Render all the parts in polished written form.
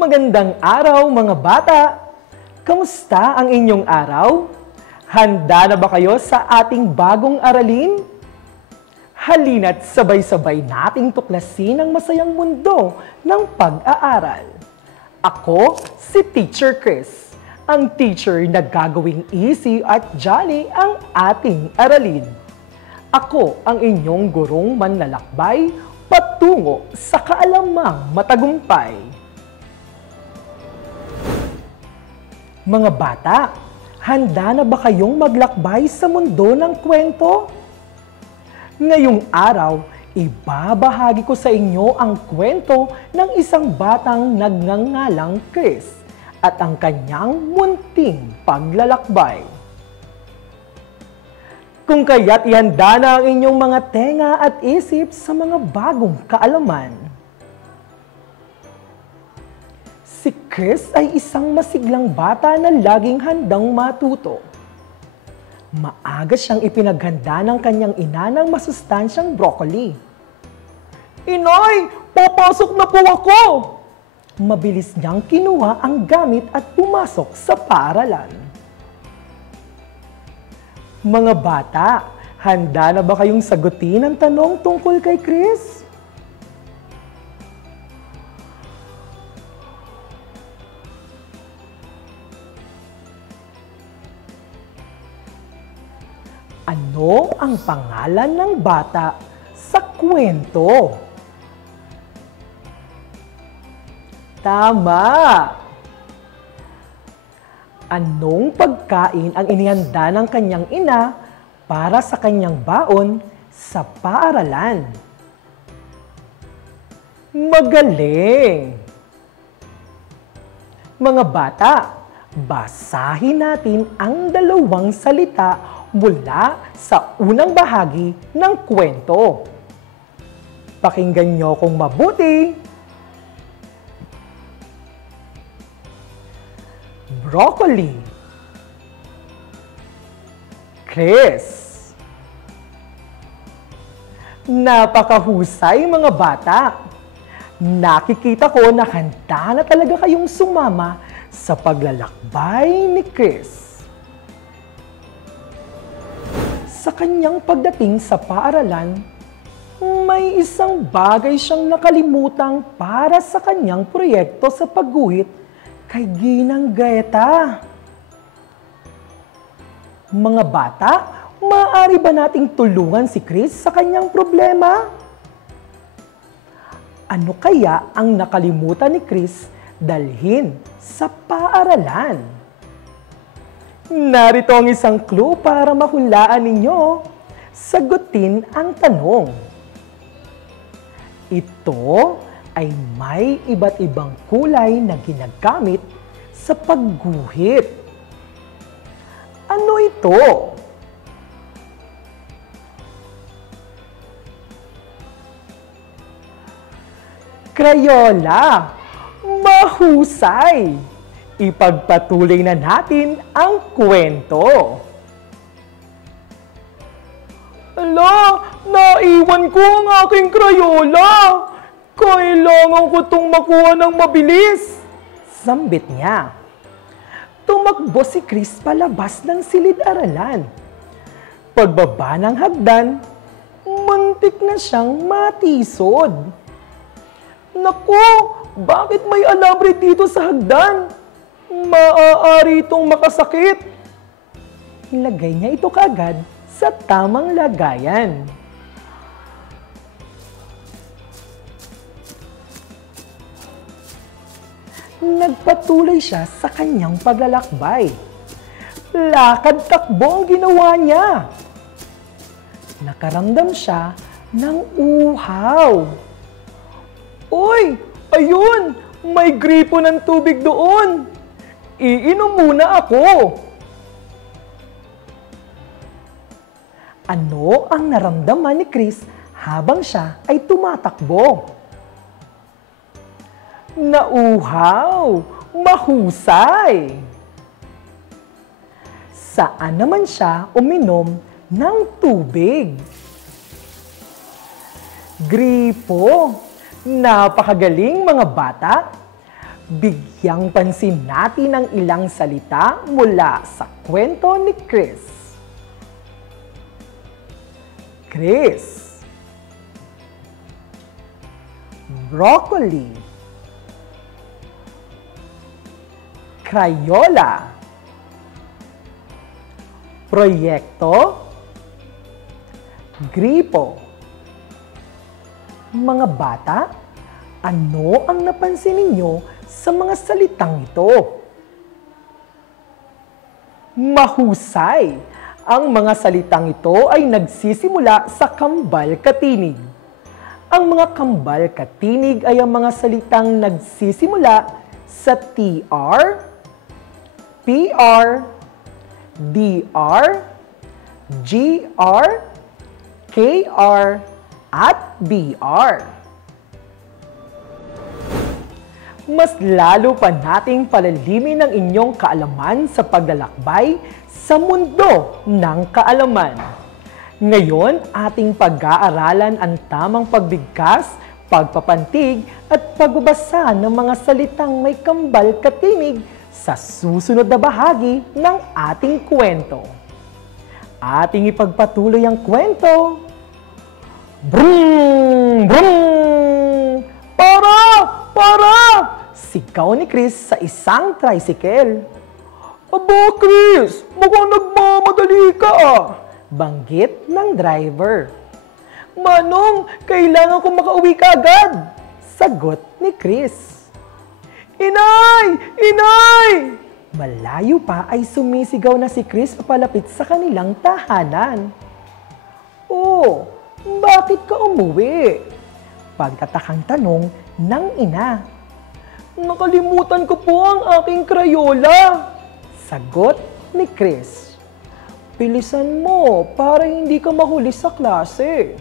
Magandang araw mga bata! Kamusta ang inyong araw? Handa na ba kayo sa ating bagong aralin? Halina't sabay-sabay nating tuklasin ang masayang mundo ng pag-aaral. Ako si Teacher Chris, ang teacher na gagawing easy at jolly ang ating aralin. Ako ang inyong gurong manlalakbay patungo sa kaalamang matagumpay. Mga bata, handa na ba kayong maglakbay sa mundo ng kwento? Ngayong araw, ibabahagi ko sa inyo ang kwento ng isang batang nagngangalang Chris at ang kanyang munting paglalakbay. Kung kaya't ihanda na ang inyong mga tenga at isip sa mga bagong kaalaman. Si Chris ay isang masiglang bata na laging handang matuto. Maaga siyang ipinaghanda ng kanyang ina ng masustansyang broccoli. "Inay, papasok na po ako!" Mabilis niyang kinuha ang gamit at pumasok sa paaralan. Mga bata, handa na ba kayong sagutin ang tanong tungkol kay Chris? Ano ang pangalan ng bata sa kwento? Tama! Anong pagkain ang inihanda ng kanyang ina para sa kanyang baon sa paaralan? Magaling! Mga bata, basahin natin ang dalawang salita mula sa unang bahagi ng kwento. Pakinggan niyo kung mabuti. Broccoli. Chris. Napakahusay mga bata. Nakikita ko na handa na talaga kayong sumama sa paglalakbay ni Chris. Sa kanyang pagdating sa paaralan, may isang bagay siyang nakalimutang para sa kanyang proyekto sa pagguhit kay Ginang Greta. Mga bata, maaari ba nating tulungan si Chris sa kanyang problema? Ano kaya ang nakalimutan ni Chris dalhin sa paaralan? Narito ang isang clue para mahulaan ninyo. Sagutin ang tanong. Ito ay may iba't ibang kulay na ginagamit sa pagguhit. Ano ito? Crayola! Mahusay! Ipagpatuloy na natin ang kwento. Ala, naiwan ko ang aking Crayola! Kailangan ko itong makuha ng mabilis! Sambit niya. Tumakbo si Chris palabas ng silid-aralan. Pagbaba ng hagdan, muntik na siyang matisod. Naku, bakit may alambre dito sa hagdan? Maaari itong makasakit. Ilagay niya ito kaagad sa tamang lagayan. Nagpatuloy siya sa kanyang paglalakbay. Lakad-takbo ang ginawa niya. Nakaramdam siya ng uhaw. Uy! Ayun! May gripo ng tubig doon! Iinom muna ako! Ano ang naramdaman ni Chris habang siya ay tumatakbo? Nauhaw! Mahusay! Saan naman siya uminom ng tubig? Gripo! Napakagaling mga bata! bigyang pansin natin ang ilang salita mula sa kwento ni Chris. Chris. Broccoli. Crayola. Proyekto. Gripo. Mga bata, ano ang napansin ninyo sa mga salitang ito? Mahusay! Ang mga salitang ito ay nagsisimula sa kambal-katinig. Ang mga kambal-katinig ay ang mga salitang nagsisimula sa TR, PR, DR, GR, KR, at BR. Mas lalo pa nating palalimin ang inyong kaalaman sa paglalakbay sa mundo ng kaalaman. Ngayon, ating pag-aaralan ang tamang pagbigkas, pagpapantig at pagbabasa ng mga salitang may kambal-katinig sa susunod na bahagi ng ating kwento. Ating ipagpatuloy ang kwento. Brum! Brum! Para! Para! Sigaw ni Chris sa isang tricycle. Aba, Chris! Mukhang nagmamadali ka ah! Banggit ng driver. Manong, kailangan ko makauwi ka agad! Sagot ni Chris. Inay! Inay! Malayo pa ay sumisigaw na si Chris papalapit sa kanilang tahanan. Oh, bakit ka umuwi? Pagtatakang tanong ng ina. Nakalimutan ko po ang aking Crayola. Sagot ni Chris. Bilisan mo para hindi ka mahuli sa klase.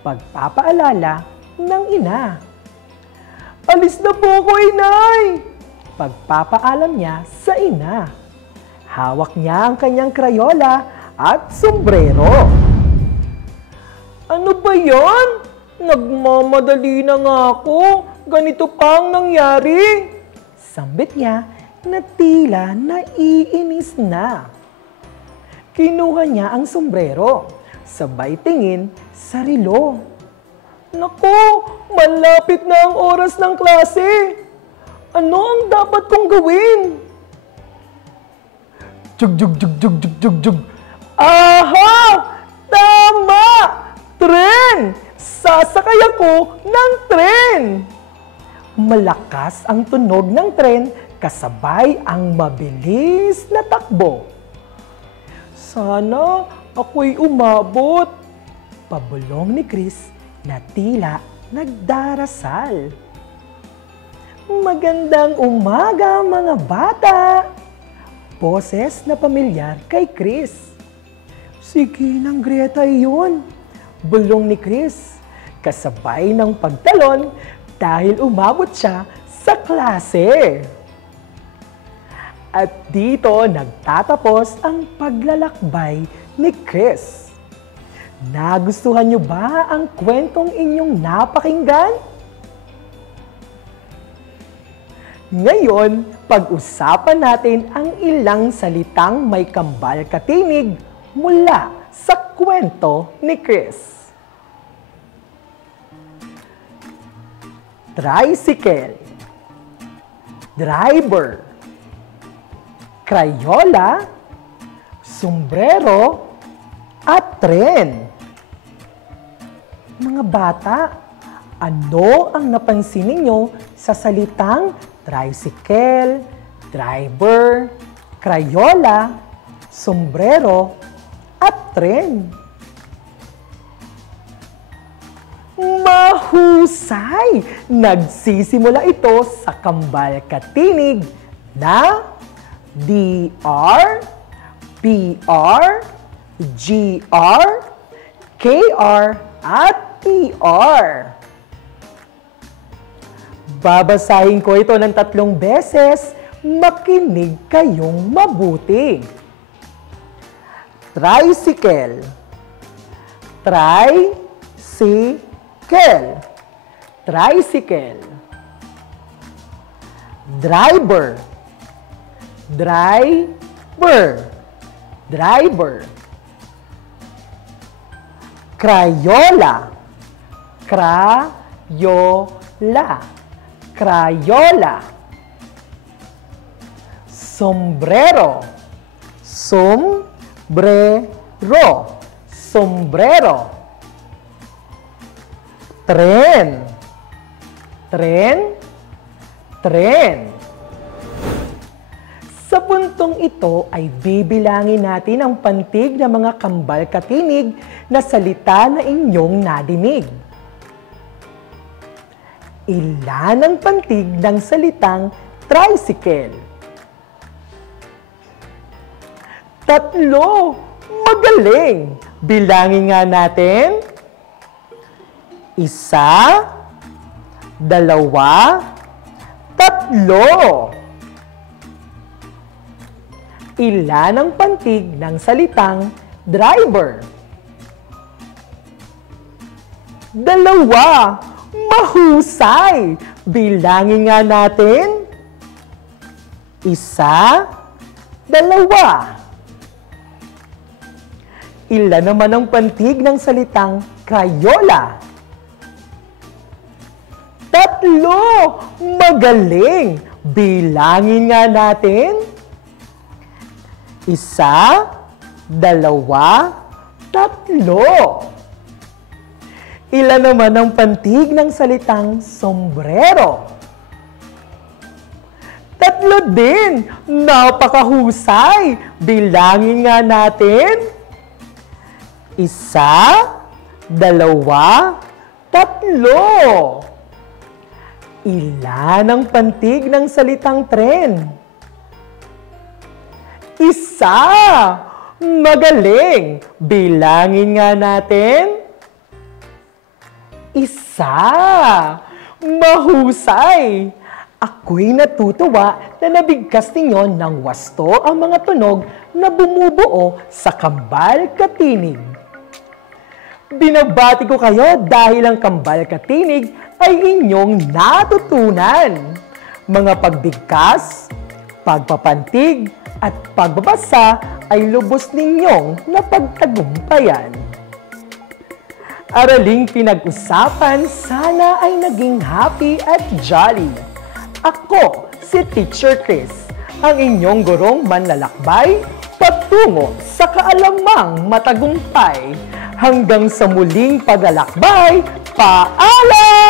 Pagpapaalala ng ina. Alis na po ko, inay! Pagpapaalam niya sa ina. Hawak niya ang kanyang Crayola at sombrero. Ano ba yan? Nagmamadali na nga ako. Ganito pang nangyari. Sambit niya na tila naiinis na. Kinuha niya ang sombrero, sabay tingin sa relo. Naku, malapit na ang oras ng klase. Ano ang dapat kong gawin? Jug, jug, jug, jug, jug, jug, jug. Aha! Tama! Tren! Sasakay ako ng tren! Malakas ang tunog ng tren kasabay ang mabilis na takbo. Sana ako'y umabot. Pabulong ni Chris na tila nagdarasal. Magandang umaga mga bata! Boses na pamilyar kay Chris. Sige nang Greta iyon, bulong ni Chris. Kasabay ng pagtalon dahil umabot siya sa klase. At dito nagtatapos ang paglalakbay ni Chris. Nagustuhan niyo ba ang kwentong inyong napakinggan? Ngayon, pag-usapan natin ang ilang salitang may kambal-katinig mula sa kwento ni Chris. Tricycle, driver, Crayola, sombrero, at tren. Mga bata, ano ang napansin ninyo sa salitang tricycle, driver, Crayola, sombrero, at tren? Mahusay! Nagsisimula ito sa kambal-katinig na DR, PR, GR, KR, at PR. Babasahin ko ito ng 3 beses. Makinig kayong mabuti. Tricycle. Tricycle. Tricycle. driver, driver, driver. Crayola, crayola, crayola. Sombrero, sombrero, sombrero. Tren, tren, tren. Sa puntong ito ay bibilangin natin ang pantig ng mga kambal-katinig na salita na inyong nadinig. Ilan ang pantig ng salitang tricycle? 3. Magaling! Bilangin nga natin. 1, 2, 3. Ilan ang pantig ng salitang driver? 2. Mahusay! Bilangin nga natin. 1, 2. Ilan naman ang pantig ng salitang crayola? 3. Magaling! Bilangin nga natin. 1, 2, 3. Ilan naman ang pantig ng salitang sombrero? 3 din! Napakahusay! Bilangin nga natin. 1, 2, 3. Ilan ang pantig ng salitang tren? 1. Magaling! Bilangin nga natin. 1. Mahusay! Ako'y natutuwa na nabigkas ninyo ng wasto ang mga tunog na bumubuo sa kambal-katinig. Binabati ko kayo dahil ang kambal-katinig ay inyong natutunan. Mga pagbigkas, pagpapantig, at pagbabasa ay lubos ninyong napagtagumpayan. Araling pinag-usapan sana ay naging happy at jolly. Ako si Teacher Chris, ang inyong gurong manlalakbay patungo sa kaalamang matagumpay. Hanggang sa muling paglalakbay, paalam!